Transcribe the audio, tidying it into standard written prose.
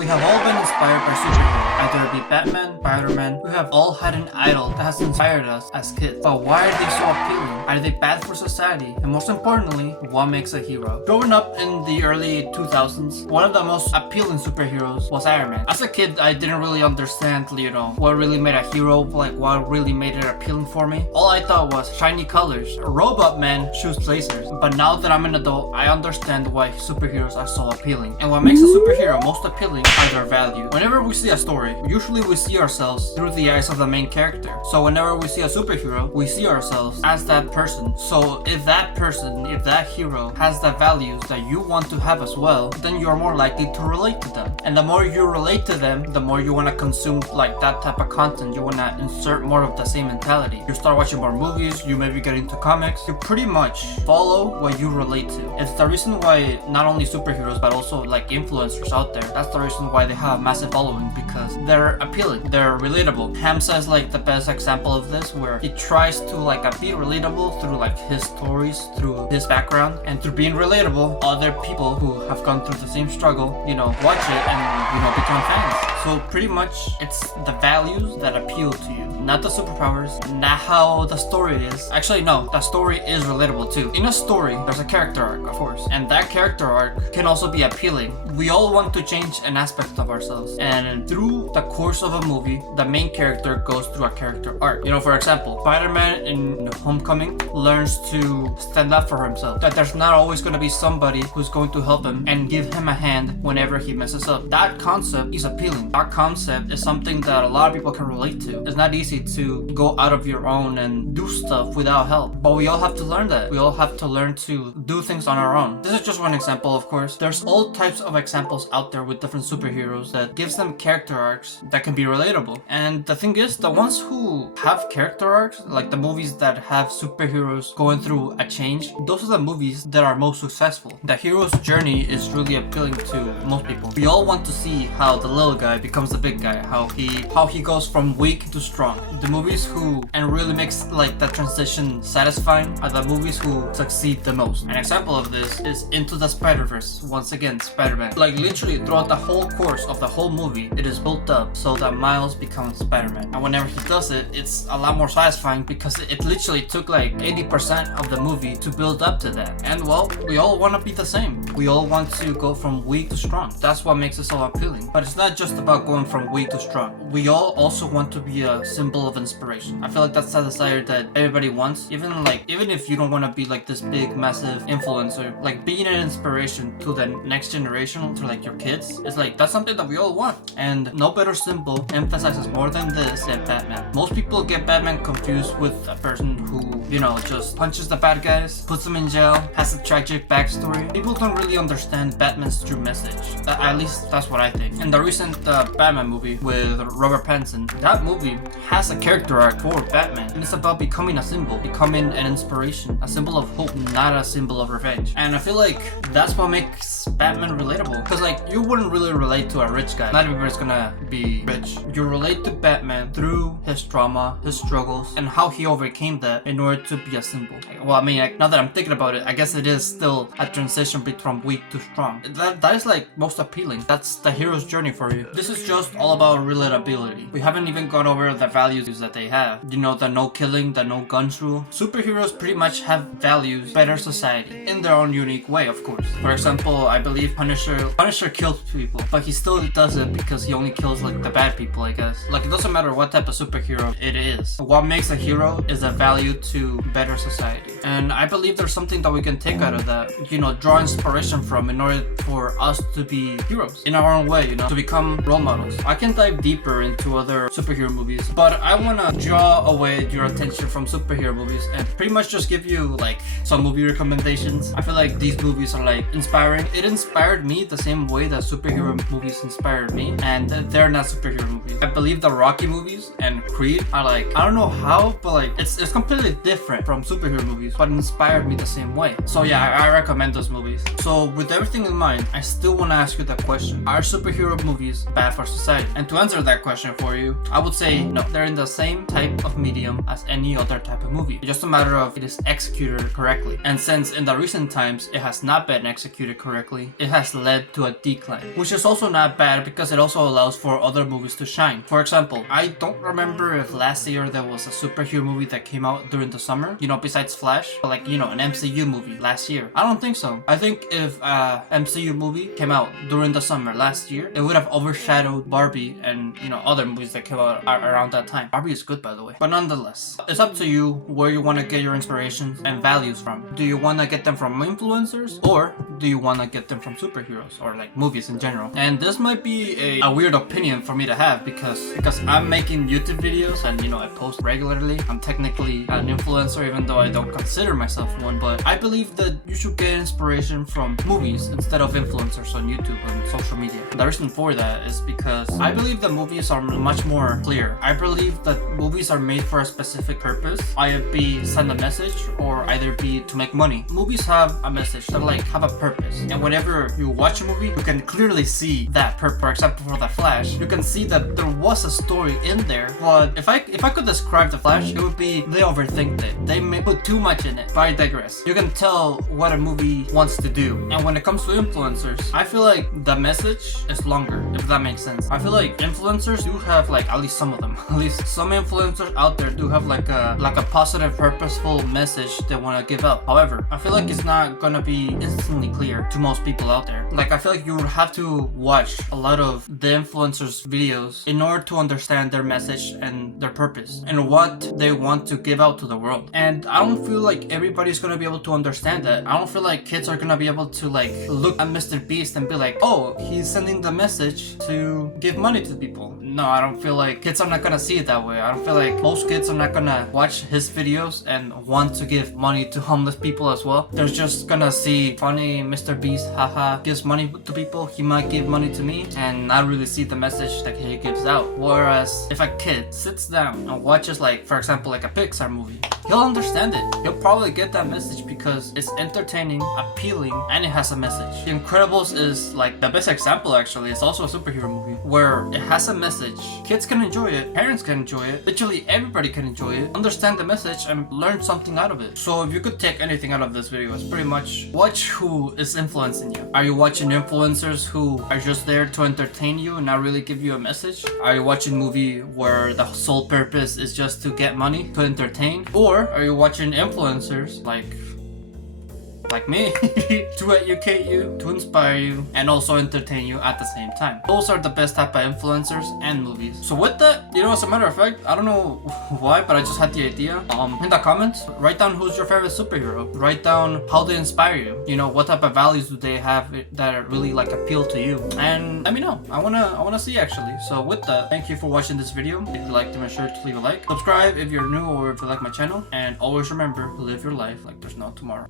We have all been inspired by superheroes, either it be Batman, Spider-Man. We have all had an idol that has inspired us as kids. But why are they so appealing? Are they bad for society? And most importantly, what makes a hero? Growing up in the early 2000s, one of the most appealing superheroes was Iron Man. As a kid, I didn't really understand, what really made a hero, like what really made it appealing for me. All I thought was shiny colors, Robot Man shoots lasers. But now that I'm an adult, I understand why superheroes are so appealing. And what makes a superhero most appealing are their values. Whenever we see a story, usually we see ourselves through the eyes of the main character. So whenever we see a superhero, we see ourselves as that person. So if that person, if that hero has the values that you want to have as well, then you're more likely to relate to them. And the more you relate to them, the more you want to consume like that type of content. You want to insert more of the same mentality. You start watching more movies, you maybe get into comics. You pretty much follow what you relate to. It's the reason why not only superheroes but also like influencers out there, that's the reason why they have a massive following, because they're appealing, they're relatable. Hamza is like the best example of this, where he tries to like be relatable through like his stories, through his background, and through being relatable, other people who have gone through the same struggle, watch it and become fans. So pretty much it's the values that appeal to you, not the superpowers, not how the story is. Actually no, the story is relatable too. In a story, there's a character arc, of course, and that character arc can also be appealing. We all want to change an aspect of ourselves, and through the course of a movie, the main character goes through a character arc. For example, Spider-Man in Homecoming learns to stand up for himself, that there's not always going to be somebody who's going to help him and give him a hand whenever he messes up. That concept is appealing. That concept is something that a lot of people can relate to. It's not easy to go out of your own and do stuff without help, but we all have to learn that. We all have to learn to do things on our own. This is just one example, of course. There's all types of examples out there with different superheroes that gives them character arcs that can be relatable. And the thing is, the ones who have character arcs, like the movies that have superheroes going through a change, those are the movies that are most successful. The hero's journey is really appealing to most people. We all want to see how the little guy becomes the big guy, how he goes from weak to strong. The movies who and really makes like that transition satisfying are the movies who succeed the most. An example of this is Into the Spider-Verse. Once again, Spider-Man. Like literally throughout the whole course of the whole movie, it is built up so that Miles becomes Spider-Man. And whenever he does it, it's a lot more satisfying because it literally took like 80% of the movie to build up to that. And well, we all want to be the same. We all want to go from weak to strong. That's what makes it so appealing. But it's not just about going from weak to strong. We all also want to be a symbol of inspiration. I feel like that's the desire that everybody wants. Even if you don't want to be like this big massive influencer, like being an inspiration to the next generation, to like your kids, is like that's something that we all want. And no better symbol emphasizes more than this than Batman. Most people get Batman confused with a person who just punches the bad guys, puts them in jail, has a tragic backstory. People don't really understand Batman's true message. At least that's what I think. In the recent Batman movie with Robert Pattinson, that movie has a character arc for Batman, and it's about becoming a symbol, becoming an inspiration, a symbol of hope, not a symbol of revenge. And I feel like that's what makes Batman relatable, because like you wouldn't really relate to a rich guy. Not everybody's gonna be rich. You relate to Batman through his trauma, his struggles, and how he overcame that in order to be a symbol. Well, I mean, now that I'm thinking about it, I guess it is still a transition from weak to strong. That is like most appealing. That's the hero's journey for you. This is just all about relatability. We haven't even gone over the values that they have. The no killing, the no guns rule. Superheroes pretty much have values, better society, in their own unique way, of course. For example, I believe Punisher kills people, but he still does it because he only kills like the bad people, I guess. Like it doesn't matter what type of superhero it is. What makes a hero is a value to better society. And I believe there's something that we can take out of that, draw inspiration from in order for us to be heroes in our own way, to become role models. I can dive deeper into other superhero movies, but I want to draw away your attention from superhero movies and pretty much just give you like some movie recommendations. I feel like these movies are like inspiring. It inspired me the same way that superhero movies inspired me, and they're not superhero movies. I believe the Rocky movies and Creed are like, I don't know how, but like it's completely different from superhero movies, but inspired me the same way. So yeah, I recommend those movies. So So with everything in mind, I still want to ask you the question: are superhero movies bad for society? And to answer that question for you, I would say no. They're in the same type of medium as any other type of movie. It's just a matter of it is executed correctly. And since in the recent times it has not been executed correctly, it has led to a decline, which is also not bad because it also allows for other movies to shine. For example, I don't remember if last year there was a superhero movie that came out during the summer, besides Flash, like, an MCU movie last year. I don't think so. I think if a MCU movie came out during the summer last year, it would have overshadowed Barbie and, other movies that came out around that time. Barbie is good, by the way. But nonetheless, it's up to you where you want to get your inspirations and values from. Do you want to get them from influencers, or do you want to get them from superheroes or like movies in general? And this might be a weird opinion for me to have because I'm making YouTube videos and I post regularly. I'm technically an influencer even though I don't consider myself one, but I believe that you should get inspiration from movies instead of influencers on YouTube and social media. The reason for that is because I believe that movies are much more clear. I believe that movies are made for a specific purpose, either be send a message or either be to make money. Movies have a message that have a purpose, and whenever you watch a movie, you can clearly see that purpose. For example, for The Flash, you can see that there was a story in there, but if I could describe The Flash, it would be they overthink it. They may put too much in it, but I digress. You can tell what a movie wants to do. And when it comes to influencers, I feel like the message is longer, if that makes sense. I feel like influencers do have at least some of them, at least some influencers out there do have like a positive, purposeful message they want to give out. However, I feel like it's not gonna be instantly clear to most people out there. I feel like you would have to watch a lot of the influencers' videos in order to understand their message and their purpose and what they want to give out to the world. And I don't feel like everybody's gonna be able to understand that. I don't feel like kids are gonna be able to look at Mr. Beast and be like, oh, he's sending the message to give money to people. No, I don't feel like kids are not gonna see it that way. I don't feel like most kids are not gonna watch his videos and want to give money to homeless people as well. They're just gonna see funny Mr. Beast, haha, gives money to people, he might give money to me, and not really see the message that he gives out. Whereas if a kid sits down and watches for example, a Pixar movie, he'll understand it. He'll probably get that message because it's entertaining, appealing, and it has a message. The Incredibles is the best example actually. It's also a superhero movie where it has a message. Kids can enjoy it, parents can enjoy it, literally everybody can enjoy it, understand the message, and learn something out of it. So if you could take anything out of this video, it's pretty much watch who is influencing you. Are you watching influencers who are just there to entertain you and not really give you a message? Are you watching a movie where the sole purpose is just to get money, to entertain? Or are you watching influencers like me to educate you, to inspire you, and also entertain you at the same time? Those are the best type of influencers and movies. So with that, as a matter of fact, I don't know why, but I just had the idea. In the comments, write down who's your favorite superhero. Write down how they inspire you. What type of values do they have that really appeal to you? And let me know. I wanna see actually. So with that, thank you for watching this video. If you liked it, make sure to leave a like. Subscribe if you're new or if you like my channel. And always remember to live your life like there's no tomorrow.